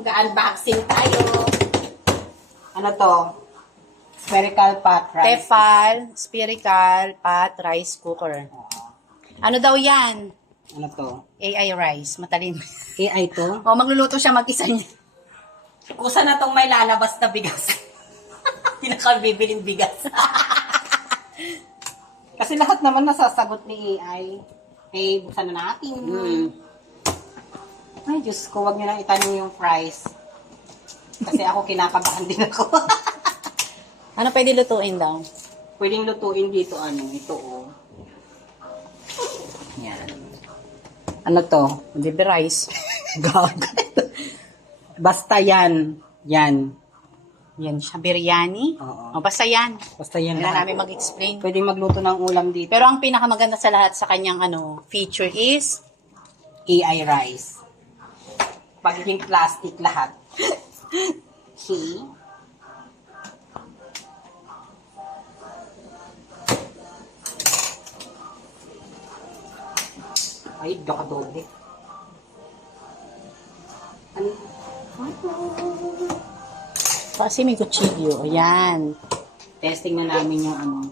Mag-unboxing tayo. Ano to? Spherical pot rice. Tefal, spherical pot rice cooker. Ano daw yan? Ano to? AI rice. Matalino. AI to? O, magluluto siya mag-isa niya. Kusa na tong may lalabas na bigas. Pinakabibiling bigas. Kasi lahat naman nasasagot ni AI. Eh, buksan na natin. Ay, Diyos ko, wag nyo nang itanong yung price. Kasi ako kinakabahan din ako. Ano pwede lutuin daw? Pwedeng lutuin dito, ito oh. Yan. Ano to? Hindi ba rice? Gag. Basta yan. Yan. Yan siya. Biryani? Oo. O, basta yan. Basta yan. Hindi na namin mag-explain. Pwedeng magluto ng ulam dito. Pero ang pinakamaganda sa lahat sa kanyang feature is AI rice. Pagiging plastic lahat. See? Ay, doka-doble. Ano? kasi may kutsilyo. Ayan. Testing na namin yung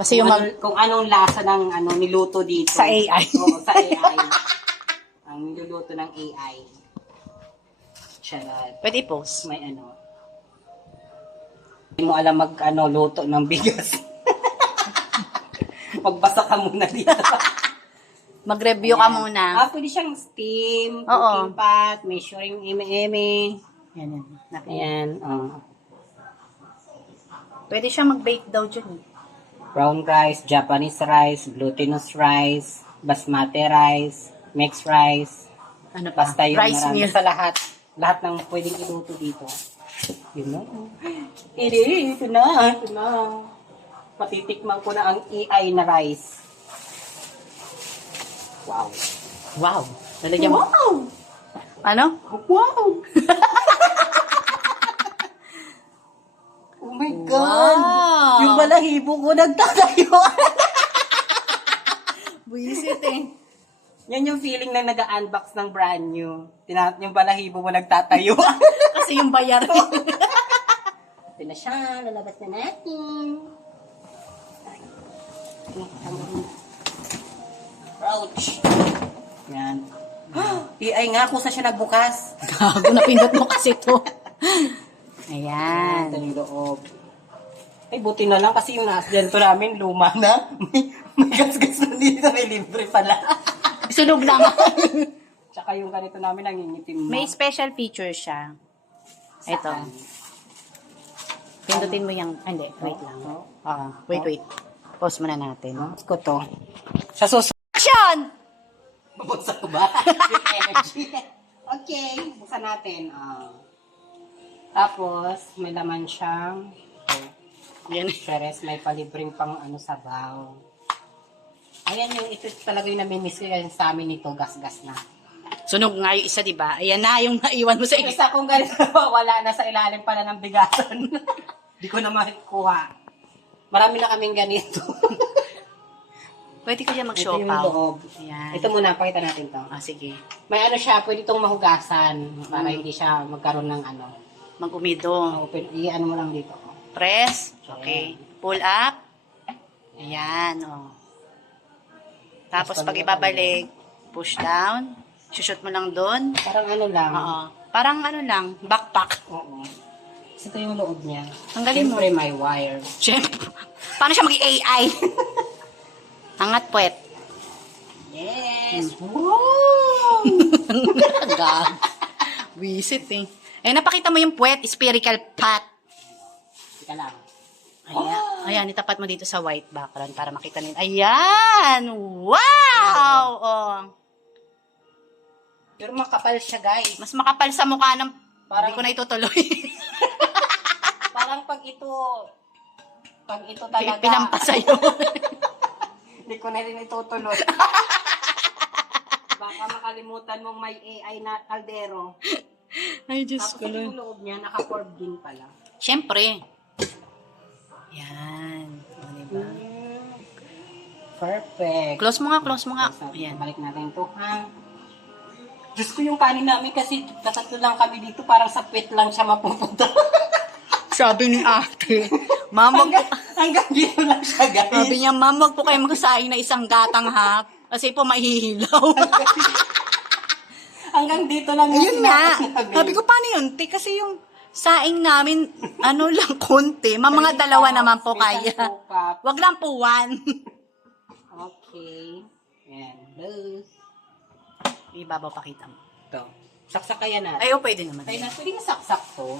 Kasi yung kung anong lasa ng niluto dito. sa AI. Oo, sa AI. Ang niluluto ng AI. Charot. Pwede post. May Hindi mo alam luto ng bigas. Magbasa ka muna dito. Mag-review ka muna. Pwede siyang steam, Oo. cooking pot, measuring eme-eme. Yan, yan. Ayan, Pwede siya mag-bake daw dyan. brown rice, Japanese rice, glutinous rice, basmati rice, mixed rice, Ano pa? basta yung Rice marami meal. sa lahat. Lahat ng pwedeng iluto dito. Yun na. Ito na. Patitikman ko na ang AI na rice. Wow. Wow. Lalagyan mo. Wow! Ano? Wow! Oh my God! Wow! Yung balahibo ko nagtatayo. Buisit eh. Yan yung feeling na nag-unbox ng brand new. Yung balahibo mo nagtatayo. Kasi yung bayar. Ito na siya. Lalabas na natin. Ouch! Yan. AI nga, kusa siya nagbukas. Gago, napindot mo kasi to. Ayan. Ito yung loob. Ay, buti na lang kasi yung nasdyan namin, luma na. May gas-gas na dito, may libre pala. Sunog na nga. Tsaka yung ganito namin, nangingitim mo. May special feature siya. Ito. Saan? Pindutin mo yung... Hindi, wait lang. Wait. Pause muna natin. Ko to. Sa susunod. Action! Babagsak ko ba? With energy. Okay, buksan natin. Tapos, may laman siyang Yan. Cheres, may palibreng pang sabaw. Ayan yung ito talaga yung namimiss ko yan sa amin nito, gas-gas na. Sunog nga yung isa, di ba? Ayan na yung naiwan mo sa Yung isa. isa kong ganito, wala na sa ilalim pala ng bigasan. Di ko na makikuha. Marami na kaming ganito. Pwede ka dyan Ito yung mag-siopaw. loob. Ayan. Ito muna, pakita natin to. Sige. May siya, pwede itong mahugasan para hindi siya magkaroon ng Mag-umido. Open, i-ano mo lang dito. Press. Okay. Pull up. Ayan, Tapos pag ibabalik, push down. Shoot mo lang doon. Parang lang. Oo. Parang lang, backpack. Oo. Ito yung loob niya. Tanggalin mo. Siyempre may wire. Siyempre. Paano siya maging AI? Angat puwet. Yes! Wow! Gag. Wisit eh. Eh, napakita mo yung puwet, spherical pot. Teka lang. Ayan. Ayan, itapat mo dito sa white background para makita nila. Ayan! Wow! Oh. Pero makapal siya, guys. Mas makapal sa mukha ng... Parang- Hindi ko na itutuloy. Parang pag ito talaga. Pinampas sa'yo. Hindi ko na rin itutuloy. Baka makalimutan mong may AI na kaldero. Ay, Diyos Tapos ko lang. yung loob niya, naka-curve din pala. Siyempre. Yan. O, diba? Perfect. Close mo nga, close mo nga. Ayan. Balik natin ito, ha? Diyos ko, yung kanin namin kasi natatlo lang kami dito, parang sa puwet lang siya mapupunta. Sabi ni ate, ma'am, wag po, Hanggang dito lang siya, guys. sabi niya, ma'am, wag po kayo magsasaing na isang gatang ha. Kasi po mahihilaw. Hanggang dito lang Ayun nga. namin. Sabi ko, paano yun? Te, kasi yung saing namin, ano lang, konti. Mga dalawa naman po May kaya. isang cup. Wag lang po one. Okay. Yan. Loose. Ibabaw pakita mo. Ito. Saksak kaya natin. Ay, oh, pwede naman. Kaya na, pwede masaksak to.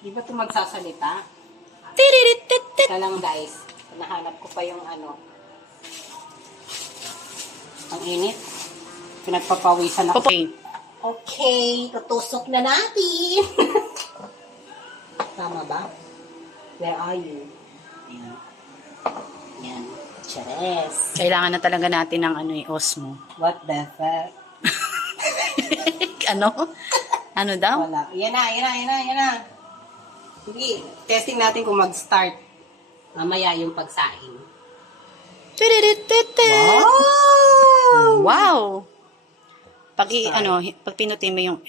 Di ba ito magsasalita? Tirirititit. Ito lang guys. Nahanap ko pa yung ano. Ang init. Pinagpapawisan ako. Okay. Okay, tutusok na natin. Tama ba? Where are you? Yan. Yan. Cheres. Kailangan na talaga natin ng ano, osmo. What the fuck? Ano? Ano daw? Wala. Yan na. Sige, testing natin kung mag-start. Mamaya yung pagsaing. Tirirititit. Wow! Wow! Pag, Start. pag pinutin mo yung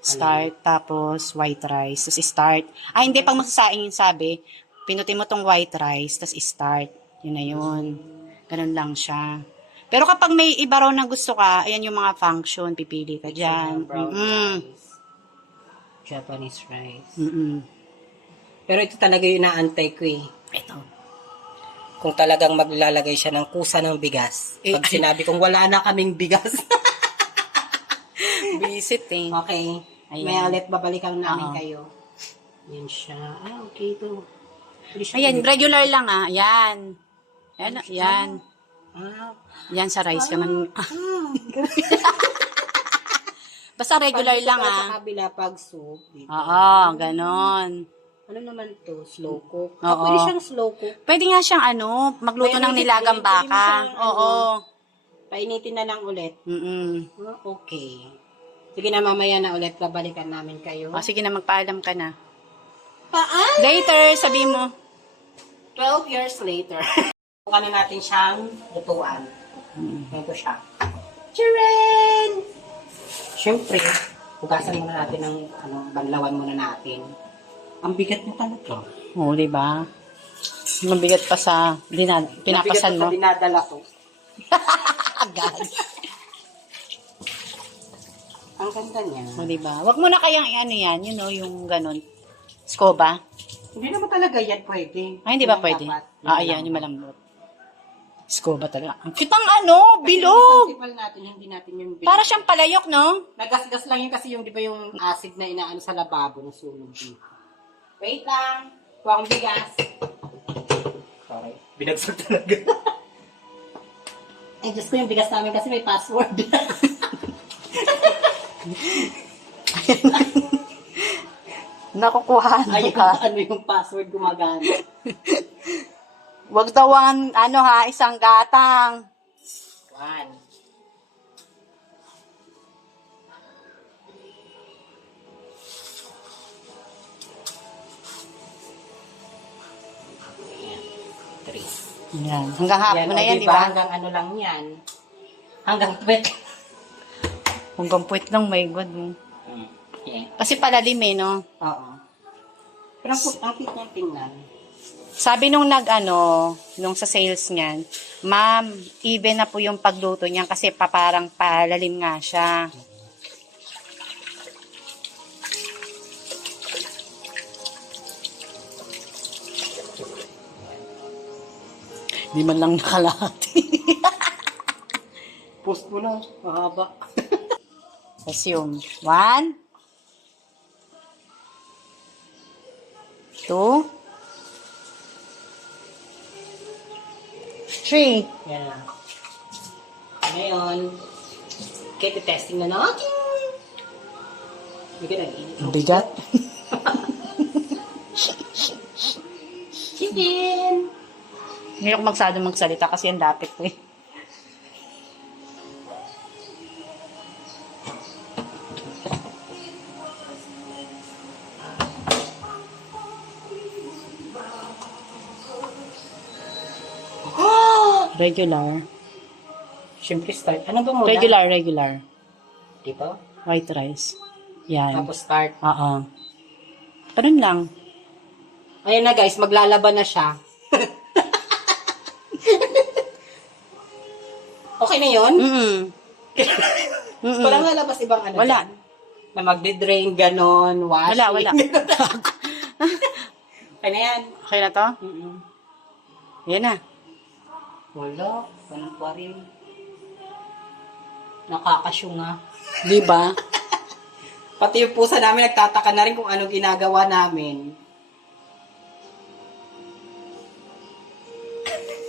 start, tapos white rice, tapos start. Ah, hindi, pag magsasaing yung sabi, pinutin mo tong white rice, tapos start. Yun na yun. Ganun lang siya. Pero kapag may iba raw na gusto ka, ayan yung mga function, pipili ka dyan. Brown Mm-mm. rice. Japanese rice. Mm-mm. Pero ito talaga yung naantay ko eh. Ito. Kung talagang maglalagay siya ng kusa ng bigas. Pag sinabi kong wala na kaming bigas. Visit eh. Okay. Ayan. May ulit babalikan namin Oo. kayo. Yan siya. Ah, okay ito. Hindi siya Ayan, ulit. regular lang ah. Ayan. Ayan, yan. Ah, Yan sa rice ka man. Basta regular pag lang dito ah. Sa kabila pag soup. Dito. Oo, ganon. Ano naman to? Slow cook. Oo. Pwede siyang slow cook. Pwede nga siyang magluto ng Pwede nilagang din, pwede mo baka. siyang, Oo. Painitin na lang ulit. Mm-mm. Ah, okay. Sige na, mamaya na ulit. Babalikan namin kayo. O, sige na, magpaalam ka na. Paan? Later, sabi mo. 12 years later. Bukan na natin siyang lutuan. Ito siya. Chiren! Siyempre, hugasan muna natin ng banlawan muna natin. Ang bigat niya talaga. Oo, di ba? Mabigat pa sa pinapasan mo. Nabigat pa sa dinadala ko. Agad. Ang ganda niya. O, di ba? Wag mo na kayang yan, yung ganon. Scoba. Hindi naman talaga yan pwede. Ay, hindi ba Yan pwede? dapat. Ah, ayan, yung malambot. Scoba talaga. Ang kitang bilog. Principal natin, hindi natin yung bilog. Para siyang palayok, no? Nagasgas lang yun kasi yung, di ba yung acid na inaano sa lababo na sunog dito. Wait lang. Kuwang bigas. Sorry. Binagsak talaga. Ay, Diyos ko yung bigas namin kasi may password. Nakukuha Ay, ano yung password gumagana. Wag daw isang gatang. 1. Yan. Hanggang hapon na yan, di ba? Hanggang ano lang yan. Hanggang puwet. Hanggang puwet lang, my God. No? Yeah. Kasi palalim no? Oo. Pero ang cute niyang tingnan. Sabi nung nung sa sales niyan, ma'am, even na po yung pagluto niyan kasi parang palalim nga siya. Di man lang nakalahati. Post mo na. Mahaba. Tapos yung 1, 2, 3. Yan. Ngayon, okay, testing na natin. Bigyan nag-init. Ang bigat. Chicken! Hindi ako magsalita kasi ang dapit ko eh. Regular. Siyempre start. Ano ba muna? Regular. Dito. White rice. Yan. Tapos start. Oo. Ganun lang. Ayan na guys, maglalaban na siya. Okay na yun? Parang lalabas ibang ano. Wala. dyan? Na magde-drain, ganon, washing. Wala. Okay na yan. Okay na to? Yan na. Wala. Ganun pa rin. Nakakasyunga. Di ba? Pati yung pusa namin nagtataka na rin kung ano ginagawa namin.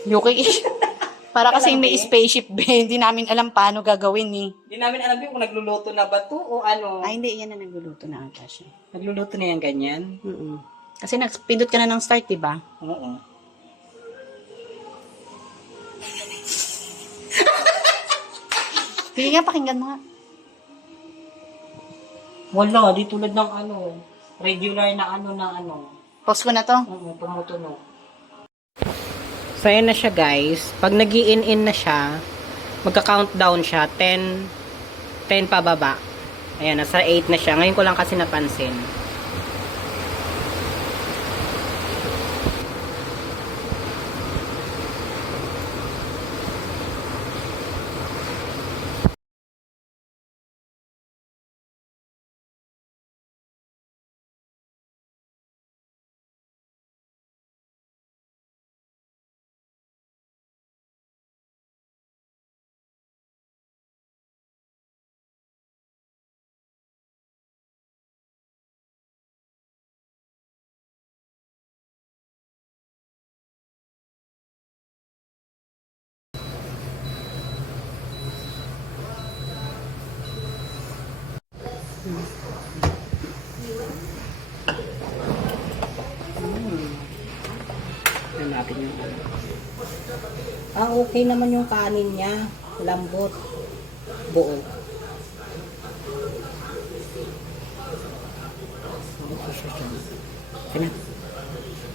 Yuki. Para kasi may spaceship ba, hindi namin alam paano gagawin eh. Hindi namin alam kung nagluluto na ba to o ano. Ay, hindi. Yan na nagluluto na ata siya. Nagluluto na yan ganyan? Kasi pindot ka na ng start, di ba? Oo. Sige nga, pakinggan mo nga. Wala, di tulad ng ano, regular na ano. Pause ko na to. Oo, tumutunog. So, ayan na siya guys. Pag nag-i-in na siya, magka-countdown siya, 10 pababa. Ayan, nasa 8 na siya. Ngayon ko lang kasi napansin. Tignan natin yung ano. Okay naman yung kanin niya. Lambot. Buo. Okay na.